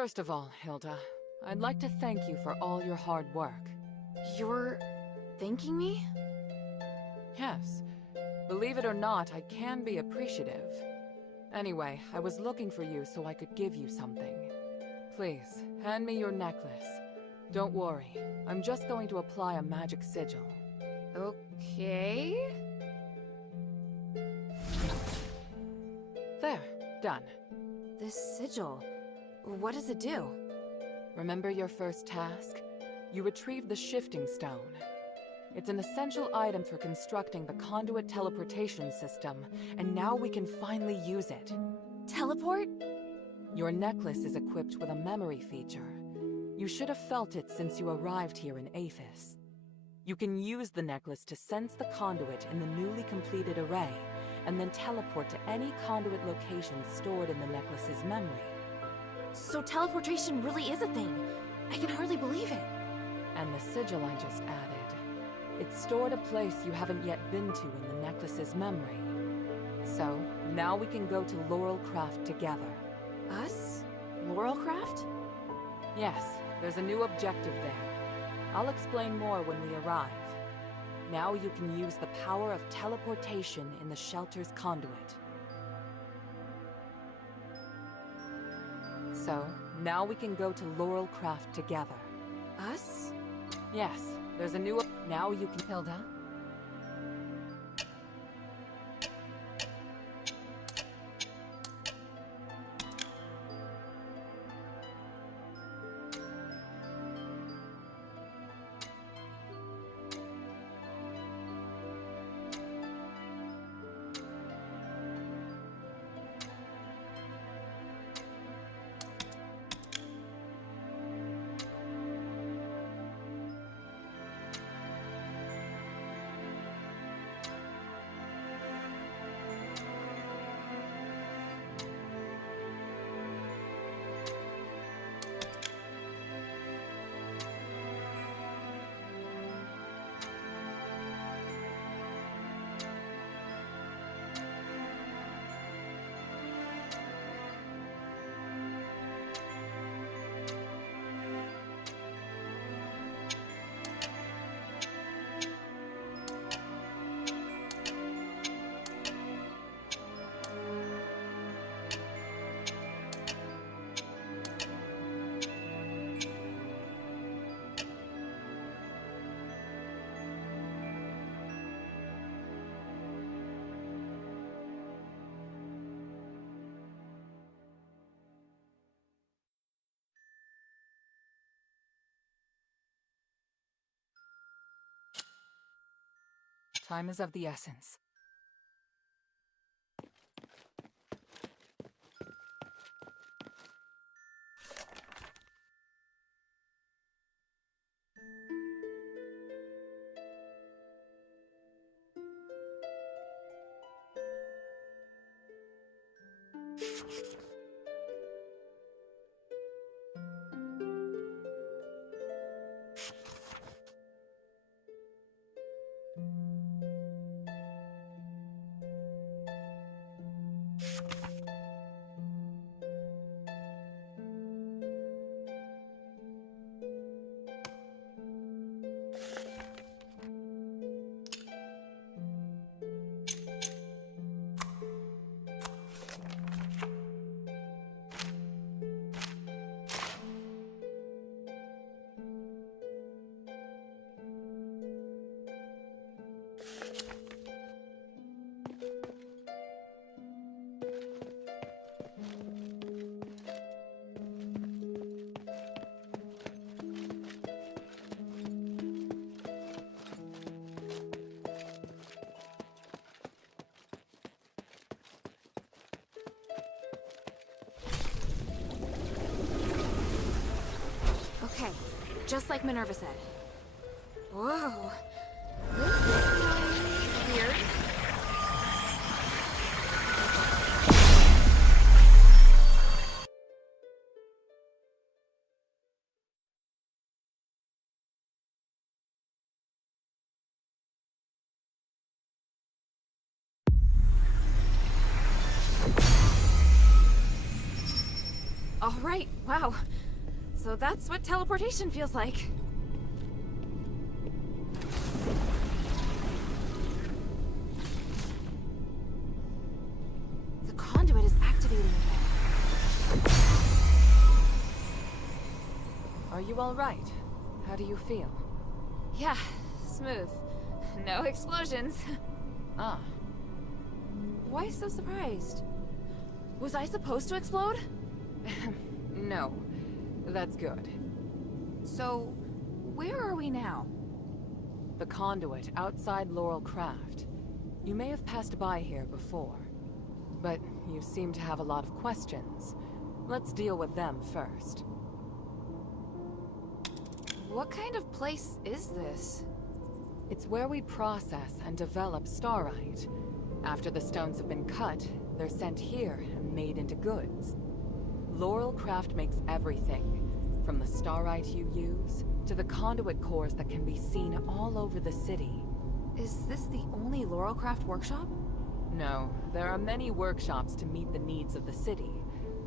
First of all, Hilda, I'd like to thank you for all your hard work. You're thanking me? Yes. Believe it or not, I can be appreciative. Anyway, I was looking for you so I could give you something. Please, hand me your necklace. Don't worry, I'm just going to apply a magic sigil. Okay... There, done. This sigil... what does it do? Remember your first task? You retrieved the shifting stone. It's an essential item for constructing the conduit teleportation system, and now we can finally use it. Teleport? Your necklace is equipped with a memory feature. You should have felt it since you arrived here in Aphis. You can use the necklace to sense the conduit in the newly completed array, and then teleport to any conduit location stored in the necklace's memory. So teleportation really is a thing. I can hardly believe it. And the sigil I just added. It's stored a place you haven't yet been to in the necklace's memory. So, now we can go to Laurelcraft together. Us? Laurelcraft? Yes, there's a new objective there. I'll explain more when we arrive. Now you can use the power of teleportation in the shelter's conduit. So, now we can go to Laurelcraft together. Us? Yes, there's a new... Now you can... Hilda? Time is of the essence. Okay, just like Minerva said. Whoa, this is weird. Right, wow. So that's what teleportation feels like. The conduit is activating again. Are you all right? How do you feel? Yeah, smooth. No explosions. Ah, Why so surprised? Was I supposed to explode? no. That's good. So, where are we now? The conduit outside Laurel Craft. You may have passed by here before, but you seem to have a lot of questions. Let's deal with them first. What kind of place is this? It's where we process and develop starite. After the stones have been cut, they're sent here and made into goods. Laurel Craft makes everything, from the starite you use, to the conduit cores that can be seen all over the city. Is this the only Laurelcraft workshop? No, there are many workshops to meet the needs of the city,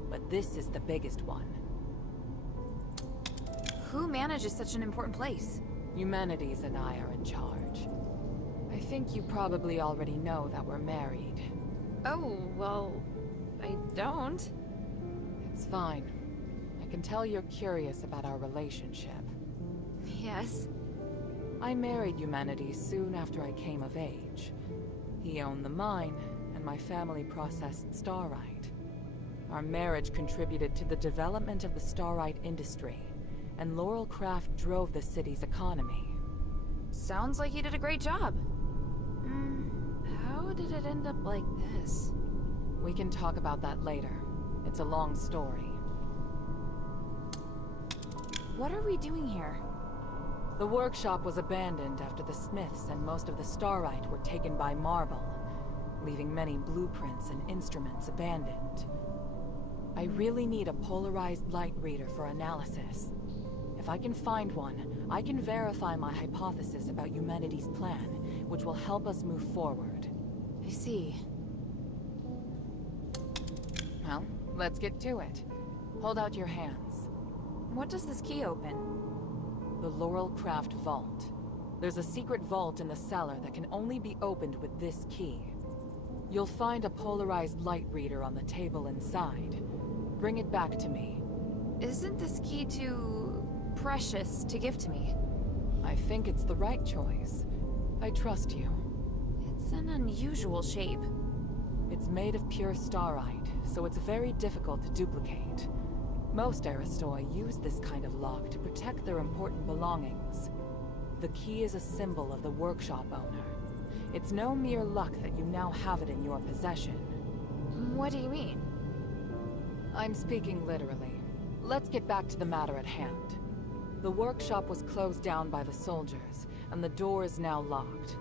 but this is the biggest one. Who manages such an important place? Humanities and I are in charge. I think you probably already know that we're married. Oh, well, I don't. It's fine. I can tell you're curious about our relationship. Yes. I married Humanities soon after I came of age. He owned the mine, and my family processed starite. Our marriage contributed to the development of the starite industry, and Laurel Craft drove the city's economy. Sounds like you did a great job. How did it end up like this? We can talk about that later. It's a long story. What are we doing here? The workshop was abandoned after the Smiths and most of the starite were taken by Marble, leaving many blueprints and instruments abandoned. I really need a polarized light reader for analysis. If I can find one, I can verify my hypothesis about humanity's plan, which will help us move forward. I see. Well, let's get to it. Hold out your hands. What does this key open? The Laurel Craft Vault. There's a secret vault in the cellar that can only be opened with this key. You'll find a polarized light reader on the table inside. Bring it back to me. Isn't this key too precious to give to me? I think it's the right choice. I trust you. It's an unusual shape. It's made of pure starite, so it's very difficult to duplicate. Most Aristoi use this kind of lock to protect their important belongings. The key is a symbol of the workshop owner. It's no mere luck that you now have it in your possession. What do you mean? I'm speaking literally. Let's get back to the matter at hand. The workshop was closed down by the soldiers, and the door is now locked.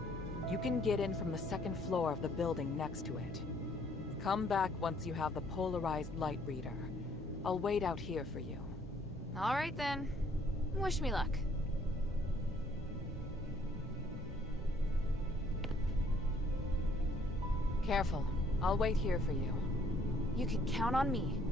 You can get in from the second floor of the building next to it. Come back once you have the polarized light reader. I'll wait out here for you. All right then. Wish me luck. Careful. I'll wait here for you. You can count on me.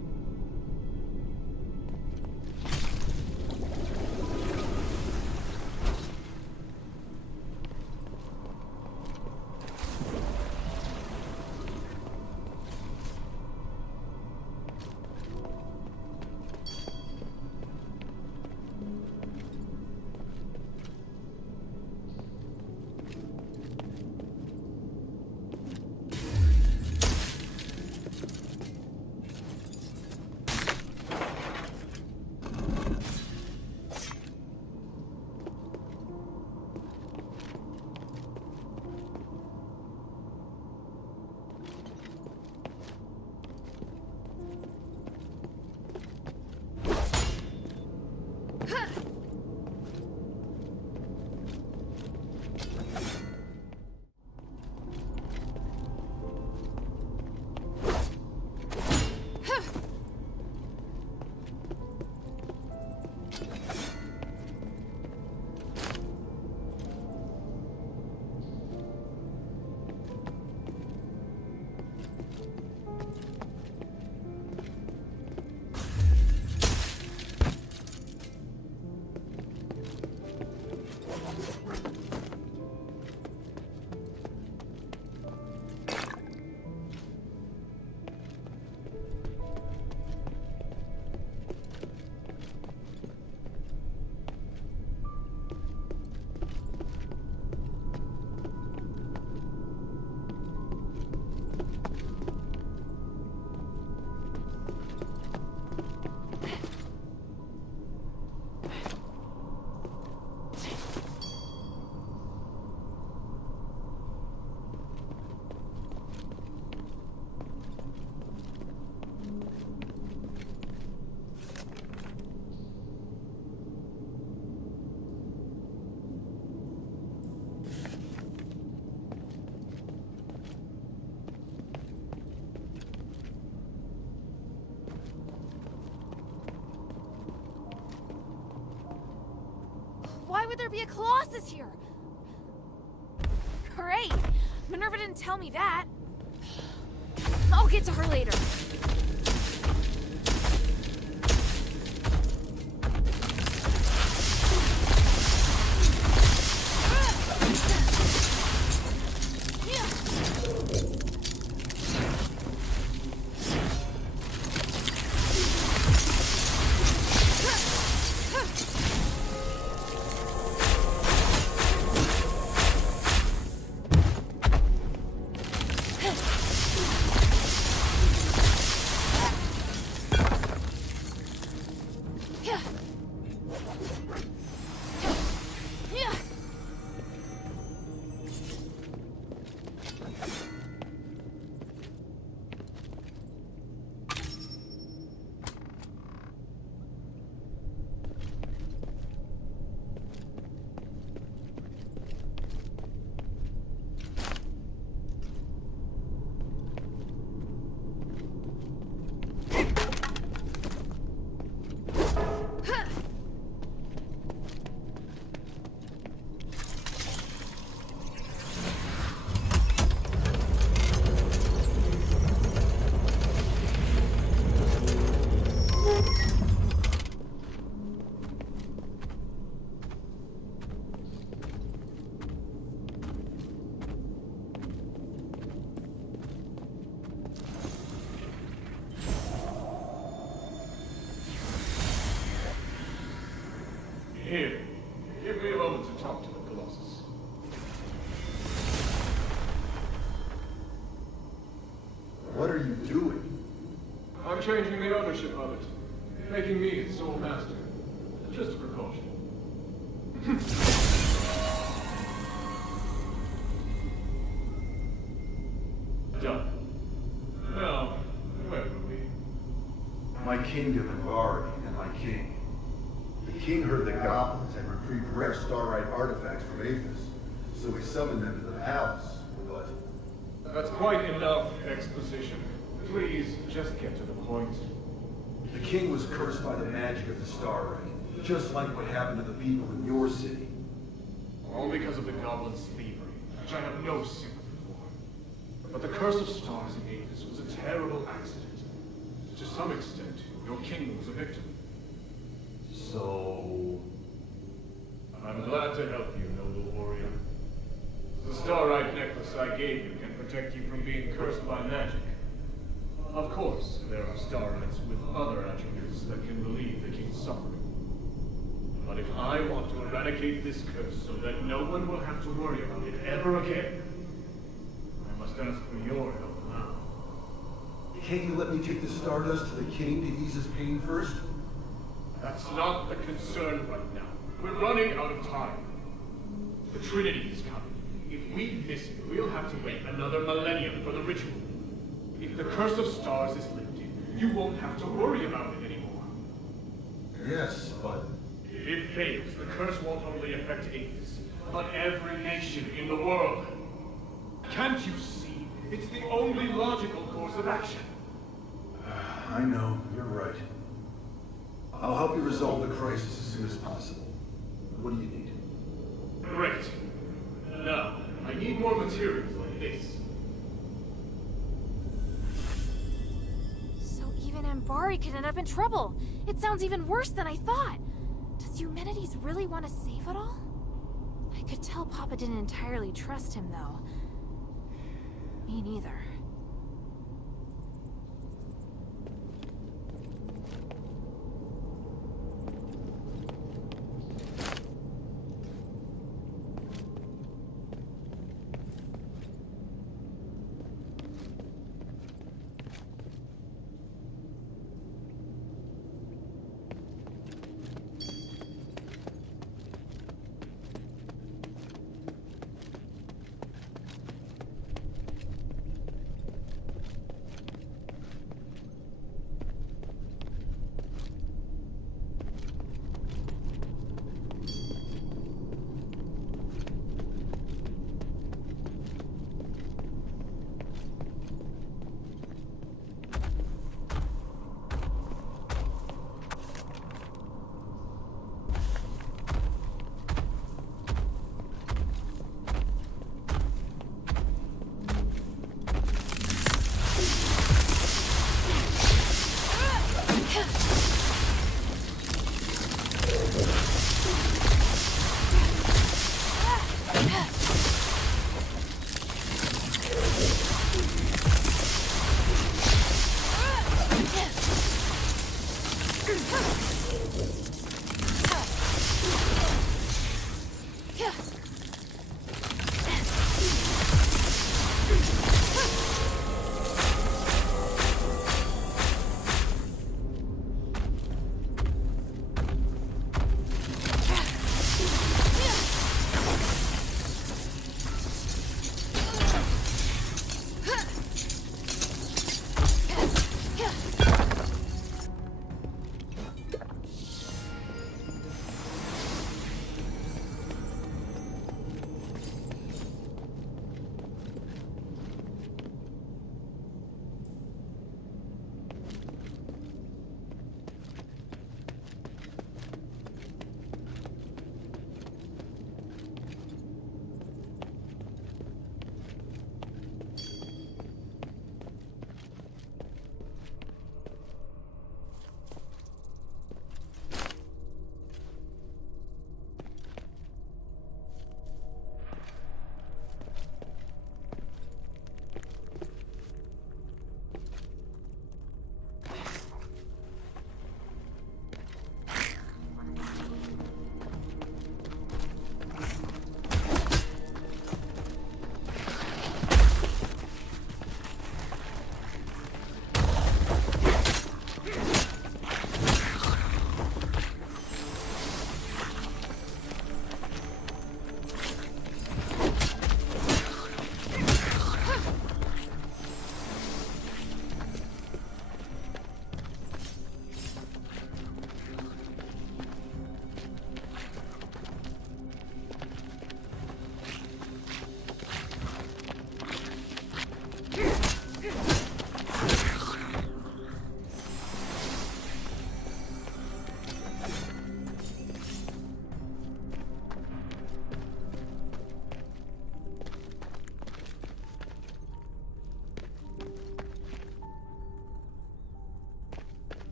there be a Colossus here? Great! Minerva didn't tell me that. I'll get to her later. Here, give me a moment to talk to the Colossus. What are you doing? I'm changing the ownership of it, making me its sole master. Just a precaution. Done. Now, where were we? My kingdom and Bari and my king. The king heard the goblins had retrieved rare starlight artifacts from Athos, so he summoned them to the palace, but... That's quite enough exposition. Please, just get to the point. The king was cursed by the magic of the starlight, just like what happened to the people in your city. All because of the goblin's thievery, which I have no sympathy for. But the curse of stars in Athos was a terrible accident. To some extent, your king was a victim. So... I'm glad to help you, noble warrior. The starlight necklace I gave you can protect you from being cursed by magic. Of course, there are starlights with other attributes that can relieve the king's suffering. But if I want to eradicate this curse so that no one will have to worry about it ever again, I must ask for your help now. Can't you let me take the stardust to the king to ease his pain first? That's not the concern right now. We're running out of time. The Trinity is coming. If we miss it, we'll have to wait another millennium for the ritual. If the curse of stars is lifted, you won't have to worry about it anymore. Yes, but... If it fails, the curse won't only affect Athos, but every nation in the world. Can't you see? It's the only logical course of action. I know, you're right. I'll help you resolve the crisis as soon as possible. What do you need? Great. Now, I need more materials like this. So even Ambari could end up in trouble. It sounds even worse than I thought. Does Eumenides really want to save it all? I could tell Papa didn't entirely trust him, though. Me neither.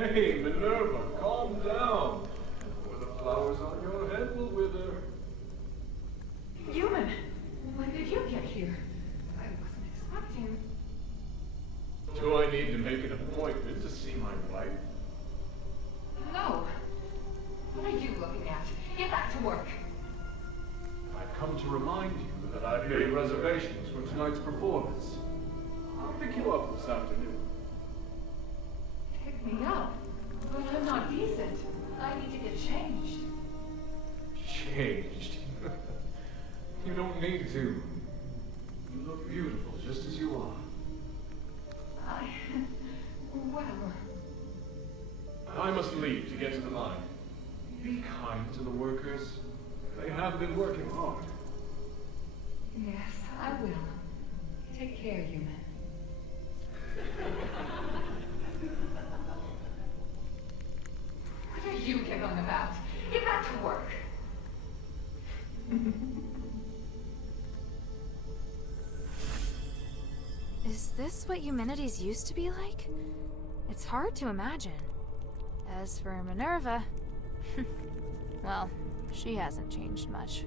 Hey, Minerva, calm down, or the flowers on your head will wither. Human, when did you get here? I wasn't expecting... Do I need to make an appointment to see my wife? No. What are you looking at? Get back to work. I've come to remind you that I've made reservations for tonight's performance. I'll pick you up this afternoon. Pick me up? But I'm not decent. I need to get changed. Changed? You don't need to. You look beautiful just as you are. Well... I must leave to get to the mine. Be kind to the workers. They have been working hard. Yes, I will. Take care, human. What are you giggling about? Get back to work. Is this what Eumenides used to be like? It's hard to imagine. As for Minerva... well, she hasn't changed much.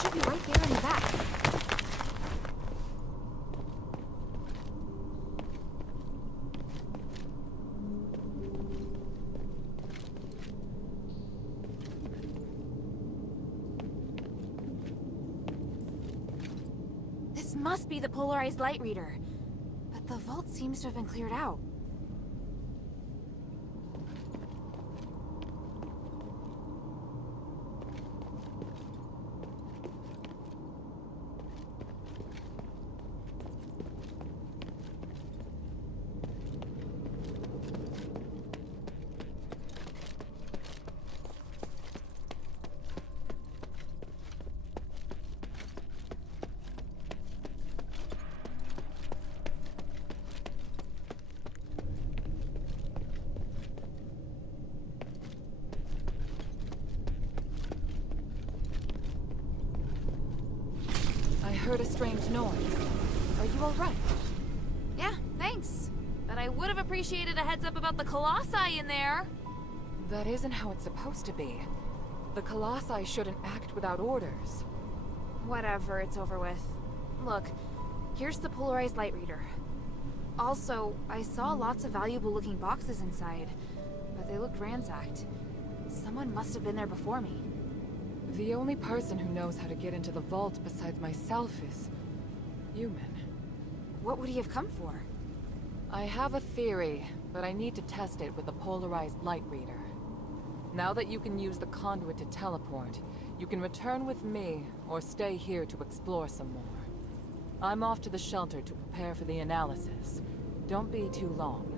Should be right there in the back. This must be the polarized light reader. But the vault seems to have been cleared out. heard a strange noise. Are you alright? Yeah, thanks. But I would have appreciated a heads up about the Colossi in there. That isn't how it's supposed to be. The Colossi shouldn't act without orders. Whatever, it's over with. Look, here's the polarized light reader. Also, I saw lots of valuable-looking boxes inside, but they looked ransacked. Someone must have been there before me. The only person who knows how to get into the vault besides myself is... human. What would he have come for? I have a theory, but I need to test it with a polarized light reader. Now that you can use the conduit to teleport, you can return with me, or stay here to explore some more. I'm off to the shelter to prepare for the analysis. Don't be too long.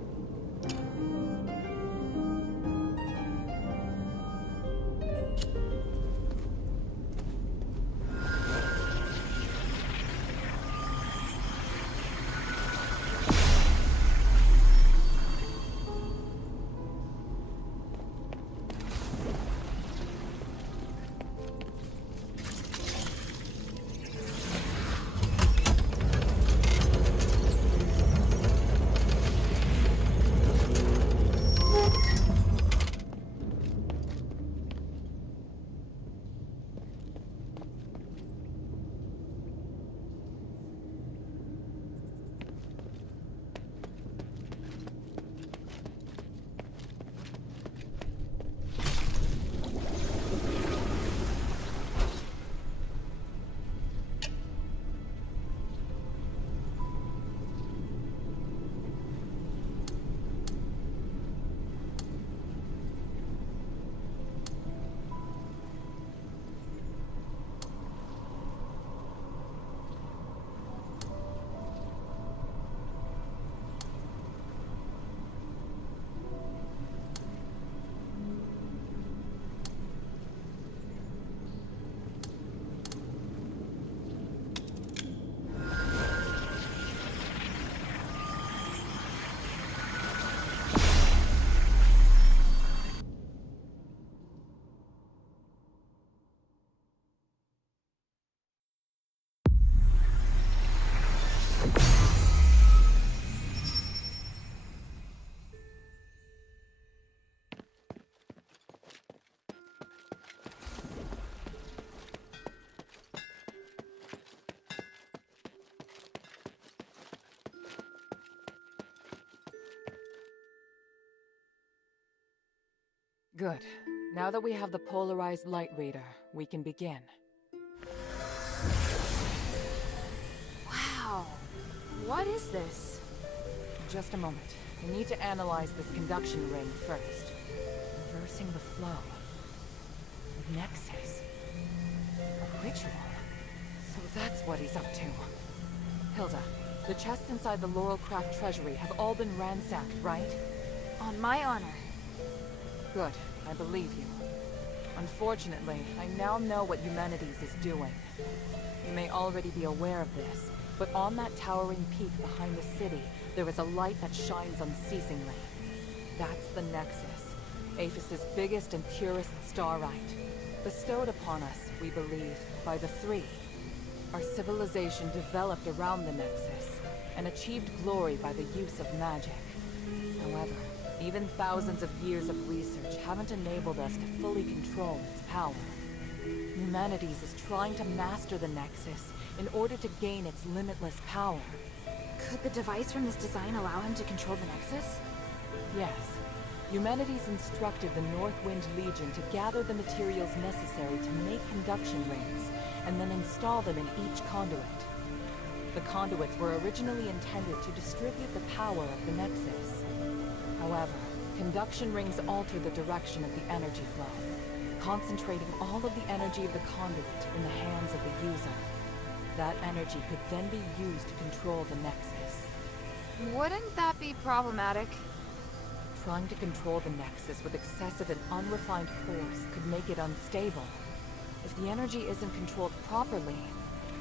Good. Now that we have the polarized light reader, we can begin. Wow. What is this? Just a moment. We need to analyze this conduction ring first. Reversing the flow. Nexus. A ritual. So that's what he's up to. Hilda, the chests inside the Laurelcraft treasury have all been ransacked, right? On my honor. Good. I believe you. Unfortunately, I now know what Humanities is doing. You may already be aware of this, but on that towering peak behind the city, there is a light that shines unceasingly. That's the Nexus, Aphis's biggest and purest starlight. Bestowed upon us, we believe, by the Three. Our civilization developed around the Nexus, and achieved glory by the use of magic. However, even thousands of years of research haven't enabled us to fully control its power. Humanities is trying to master the Nexus in order to gain its limitless power. Could the device from this design allow him to control the Nexus? Yes. Humanities instructed the Northwind Legion to gather the materials necessary to make conduction rings, and then install them in each conduit. The conduits were originally intended to distribute the power of the Nexus. However, conduction rings alter the direction of the energy flow, concentrating all of the energy of the conduit in the hands of the user. That energy could then be used to control the Nexus. Wouldn't that be problematic? Trying to control the Nexus with excessive and unrefined force could make it unstable. If the energy isn't controlled properly,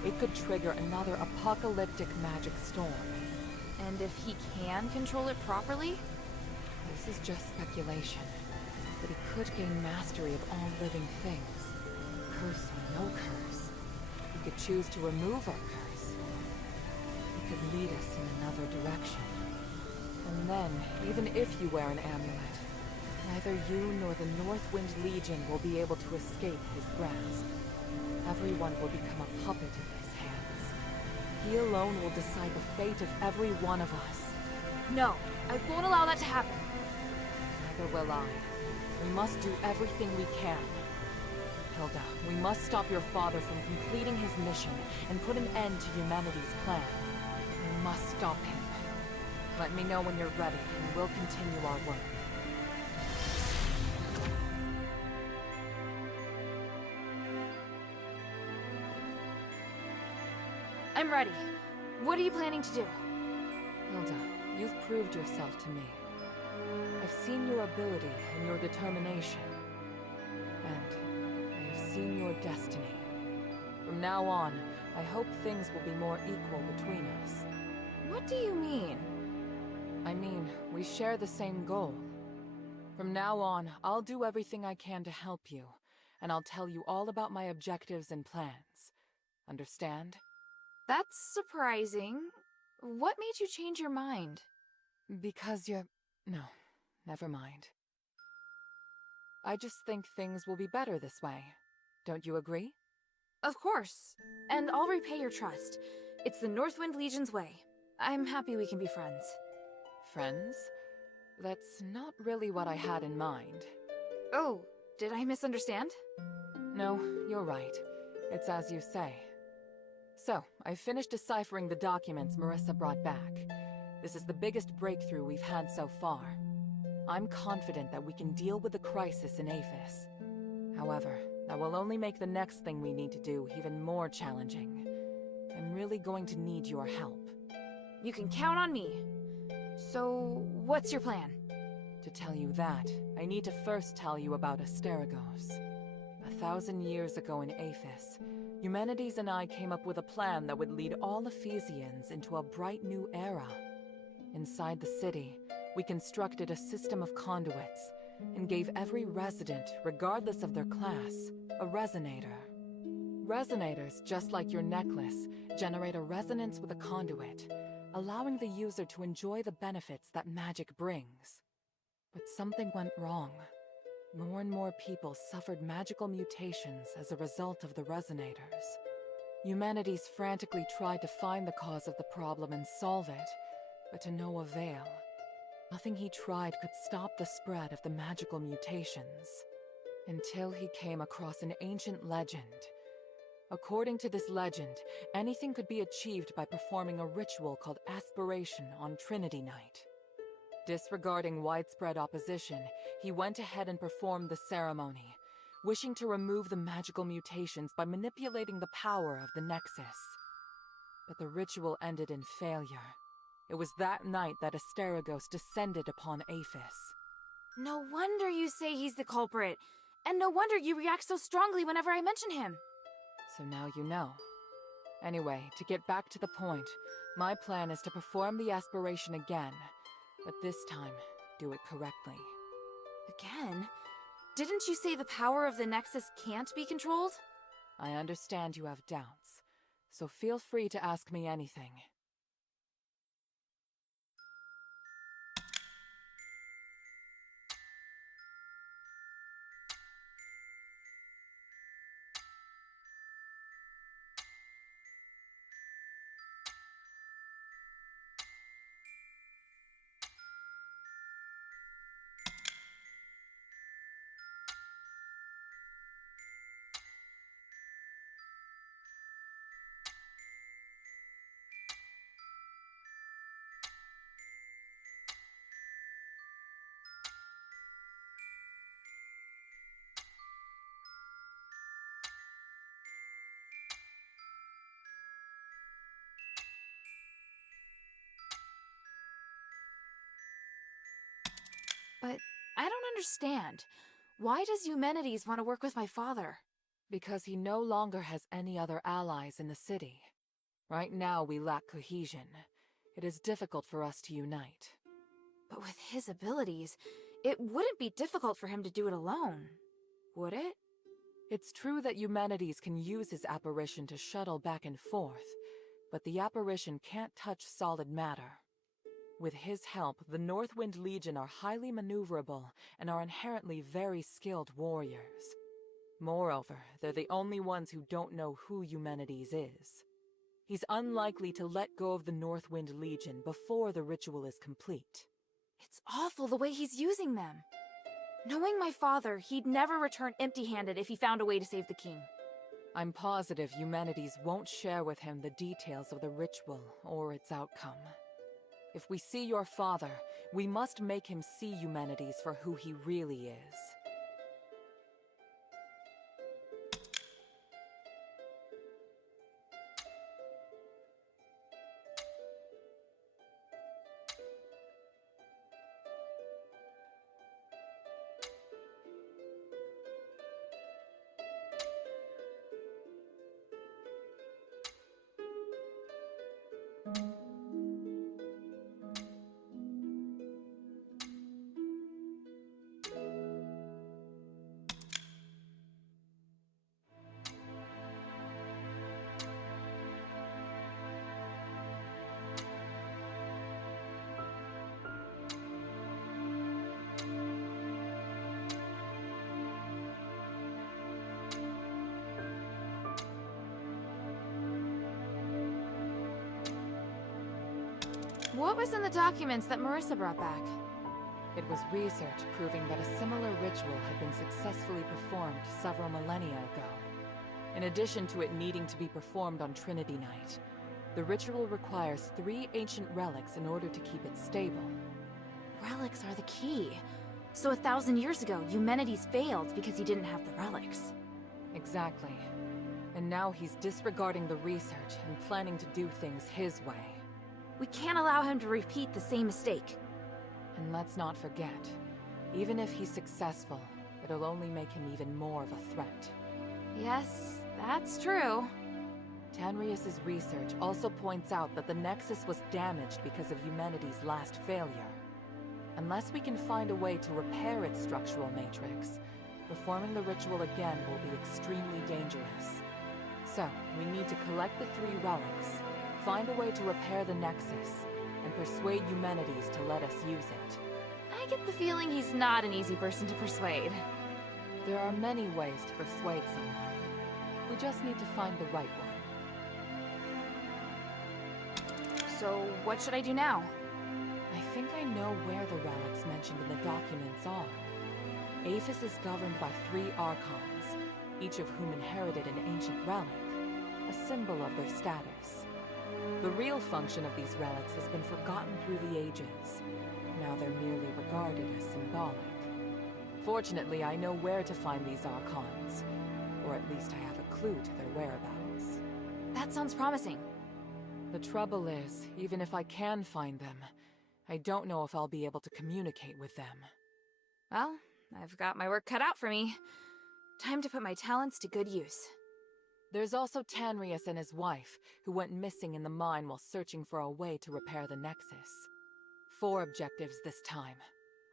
it could trigger another apocalyptic magic storm. And if he can control it properly? This is just speculation, but he could gain mastery of all living things. Curse or no curse, he could could choose to remove our curse. He could lead us in another direction. And then, even if you wear an amulet, neither you nor the Northwind Legion will be able to escape his grasp. Everyone will become a puppet in his hands. He alone will decide the fate of every one of us. No, I won't allow that to happen. Neither will I. We must do everything we can. Hilda, we must stop your father from completing his mission and put an end to humanity's plan. We must stop him. Let me know when you're ready, and we'll continue our work. I'm ready. What are you planning to do? Hilda, you've proved yourself to me. I've seen your ability and your determination. And I have seen your destiny. From now on, I hope things will be more equal between us. What do you mean? I mean, we share the same goal. From now on, I'll do everything I can to help you, and I'll tell you all about my objectives and plans. Understand? That's surprising. What made you change your mind? Because you're... No, never mind. I just think things will be better this way. Don't you agree? Of course. And I'll repay your trust. It's the Northwind Legion's way. I'm happy we can be friends. Friends? That's not really what I had in mind. Oh, did I misunderstand? No, you're right. It's as you say. So, I finished deciphering the documents Marissa brought back. This is the biggest breakthrough we've had so far. I'm confident that we can deal with the crisis in Aphis. However, that will only make the next thing we need to do even more challenging. I'm really going to need your help. You can count on me. So, what's your plan? To tell you that, I need to first tell you about Asterigos. 1,000 years ago in Aphis, Humanities and I came up with a plan that would lead all Ephesians into a bright new era. Inside the city, we constructed a system of conduits and gave every resident, regardless of their class, a resonator. Resonators, just like your necklace, generate a resonance with a conduit, allowing the user to enjoy the benefits that magic brings. But something went wrong. More and more people suffered magical mutations as a result of the resonators. Humanities frantically tried to find the cause of the problem and solve it, but to no avail. Nothing he tried could stop the spread of the magical mutations. Until he came across an ancient legend. According to this legend, anything could be achieved by performing a ritual called Aspiration on Trinity Night. Disregarding widespread opposition, he went ahead and performed the ceremony, wishing to remove the magical mutations by manipulating the power of the Nexus. But the ritual ended in failure. It was that night that Asterigos descended upon Aphis. No wonder you say he's the culprit. And no wonder you react so strongly whenever I mention him. So now you know. Anyway, to get back to the point, my plan is to perform the aspiration again, but this time, do it correctly. Again? Didn't you say the power of the Nexus can't be controlled? I understand you have doubts, so feel free to ask me anything. But I don't understand. Why does Humanities want to work with my father? Because he no longer has any other allies in the city. Right now we lack cohesion. It is difficult for us to unite. But with his abilities, it wouldn't be difficult for him to do it alone, would it? It's true that Eumenides can use his apparition to shuttle back and forth, but the apparition can't touch solid matter. With his help, the Northwind Legion are highly maneuverable and are inherently very skilled warriors. Moreover, they're the only ones who don't know who Eumenides is. He's unlikely to let go of the Northwind Legion before the ritual is complete. It's awful the way he's using them. Knowing my father, he'd never return empty-handed if he found a way to save the king. I'm positive Eumenides won't share with him the details of the ritual or its outcome. If we see your father, we must make him see Eumenides for who he really is. What was in the documents that Marissa brought back? It was research proving that a similar ritual had been successfully performed several millennia ago. In addition to it needing to be performed on Trinity Night, the ritual requires 3 ancient relics in order to keep it stable. Relics are the key. So 1,000 years ago, Eumenides failed because he didn't have the relics. Exactly. And now he's disregarding the research and planning to do things his way. We can't allow him to repeat the same mistake. And let's not forget, even if he's successful, it'll only make him even more of a threat. Yes, that's true. Tanrius's research also points out that the Nexus was damaged because of Eumenides' last failure. Unless we can find a way to repair its structural matrix, performing the ritual again will be extremely dangerous. So, we need to collect the 3 relics, find a way to repair the Nexus, and persuade Eumenides to let us use it. I get the feeling he's not an easy person to persuade. There are many ways to persuade someone. We just need to find the right one. So, what should I do now? I think I know where the relics mentioned in the documents are. Aphis is governed by 3 Archons, each of whom inherited an ancient relic, a symbol of their status. The real function of these relics has been forgotten through the ages. Now they're merely regarded as symbolic. Fortunately, I know where to find these Archons, or at least I have a clue to their whereabouts. That sounds promising. The trouble is, even if I can find them, I don't know if I'll be able to communicate with them. Well, I've got my work cut out for me. Time to put my talents to good use. There's also Tanrius and his wife, who went missing in the mine while searching for a way to repair the Nexus. 4 objectives this time.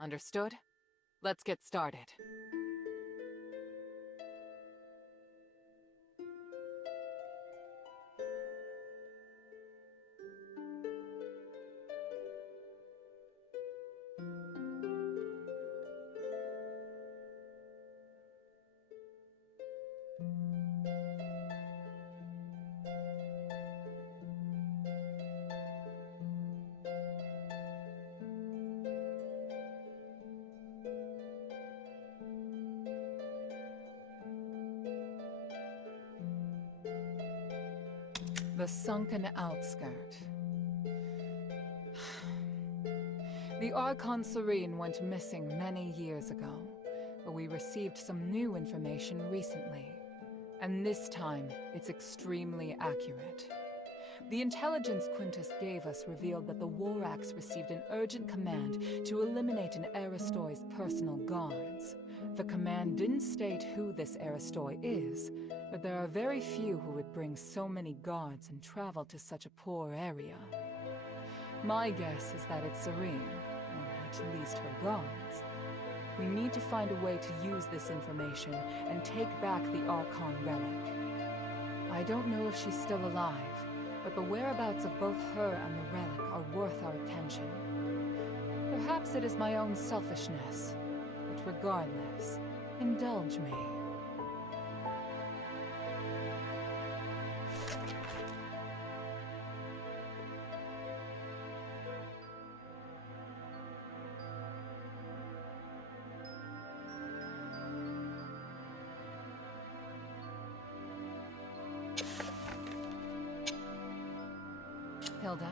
Understood? Let's get started. The sunken outskirt. The Archon Serene went missing many years ago, but we received some new information recently. And this time, it's extremely accurate. The intelligence Quintus gave us revealed that the Warax received an urgent command to eliminate an Aristoi's personal guards. The command didn't state who this Aristoi is, but there are very few who would bring so many guards and travel to such a poor area. My guess is that it's Serene, or at least her guards. We need to find a way to use this information and take back the Archon relic. I don't know if she's still alive, but the whereabouts of both her and the relic are worth our attention. Perhaps it is my own selfishness, but regardless, indulge me. Hilda?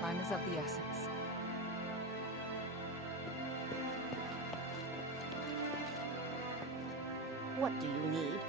Time is of the essence. What do you need?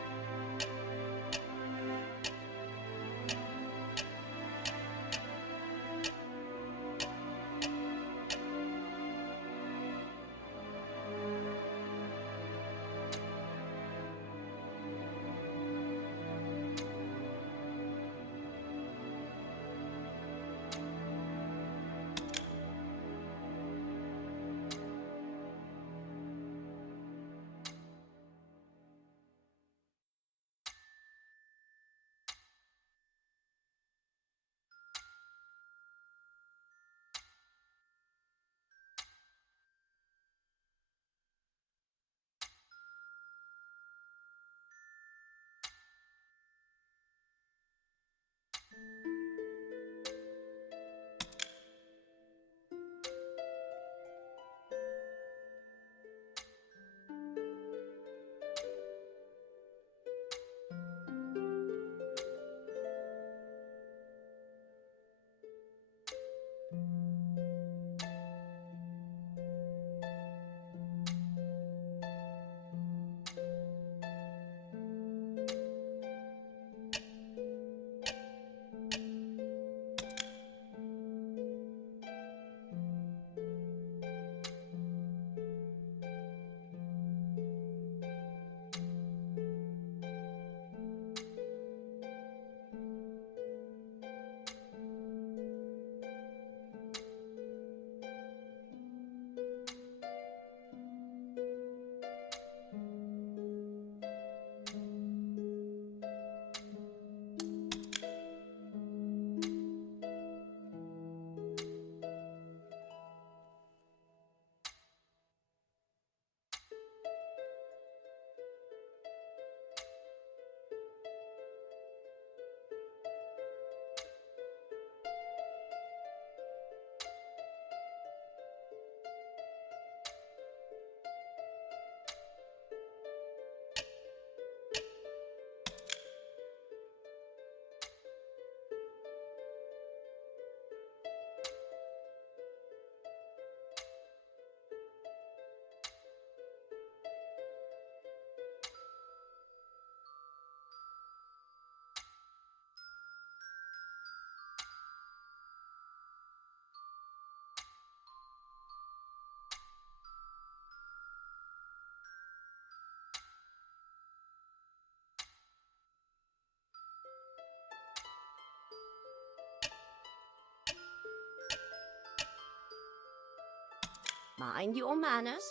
Mind your manners.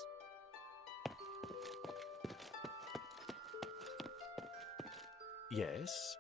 Yes?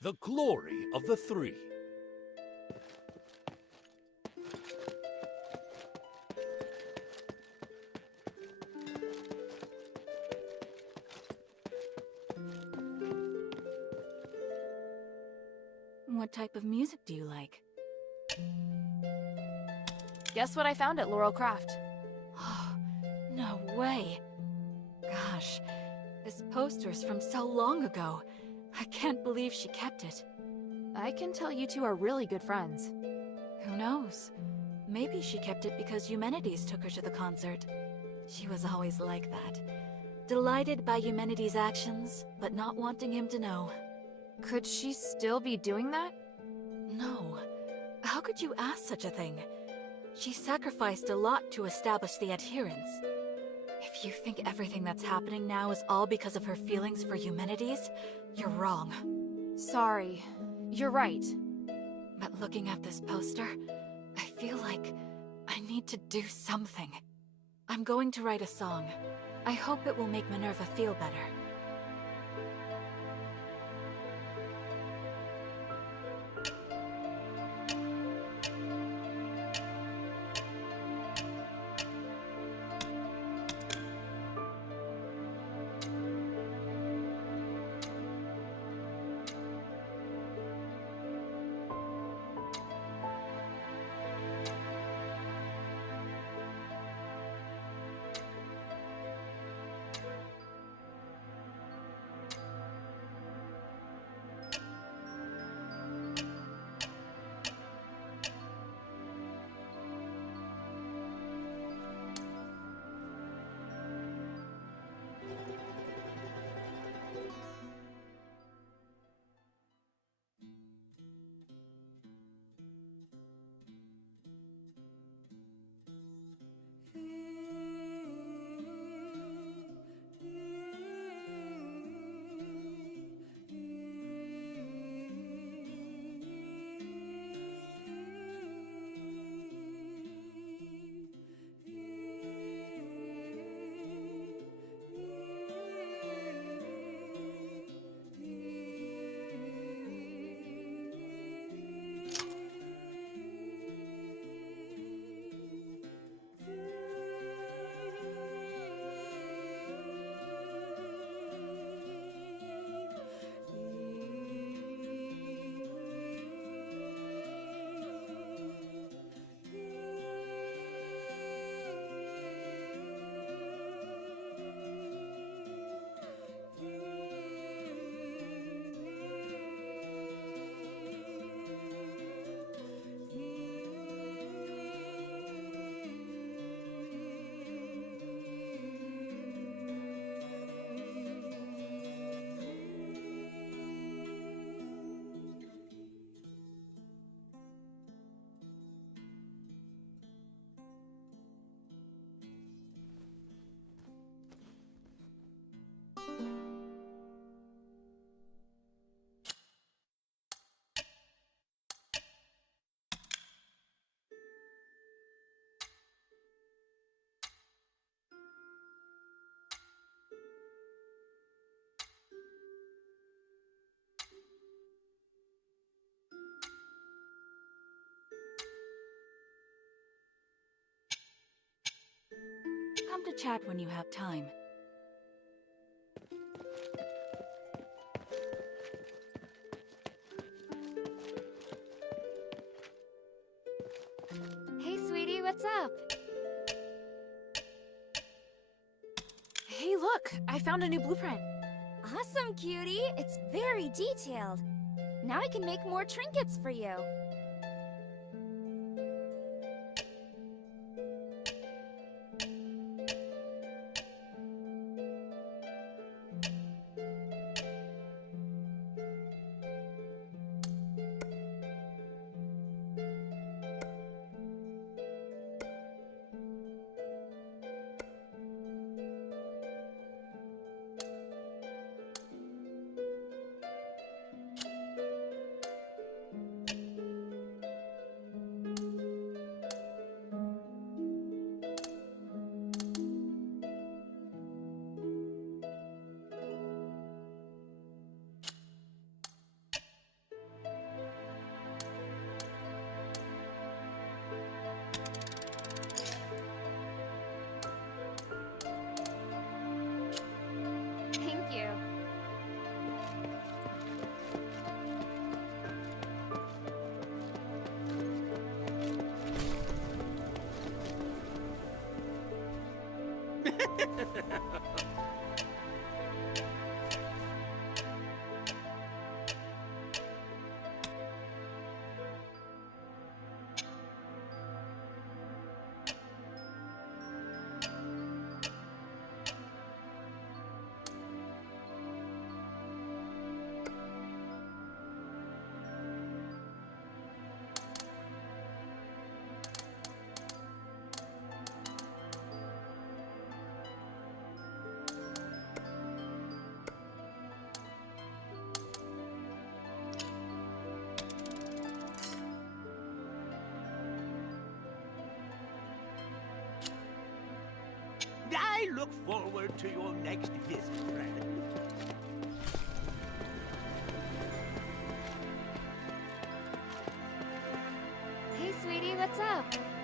The glory of the three. What type of music do you like? Guess what I found at Laurel Craft? Oh, no way. Gosh, this poster's from so long ago. I can't believe she kept it. I can tell you two are really good friends. Who knows? Maybe she kept it because Eumenides took her to the concert. She was always like that. Delighted by Eumenides' actions, but not wanting him to know. Could she still be doing that? No. How could you ask such a thing? She sacrificed a lot to establish the adherence. If you think everything that's happening now is all because of her feelings for Eumenides, you're wrong. Sorry. You're right. But looking at this poster, I feel like I need to do something. I'm going to write a song. I hope it will make Minerva feel better. Come to chat when you have time. Hey, sweetie, what's up? Hey, look! I found a new blueprint. Awesome, cutie! It's very detailed. Now I can make more trinkets for you. Thank you. look forward to your next visit, friend. Hey, sweetie, what's up?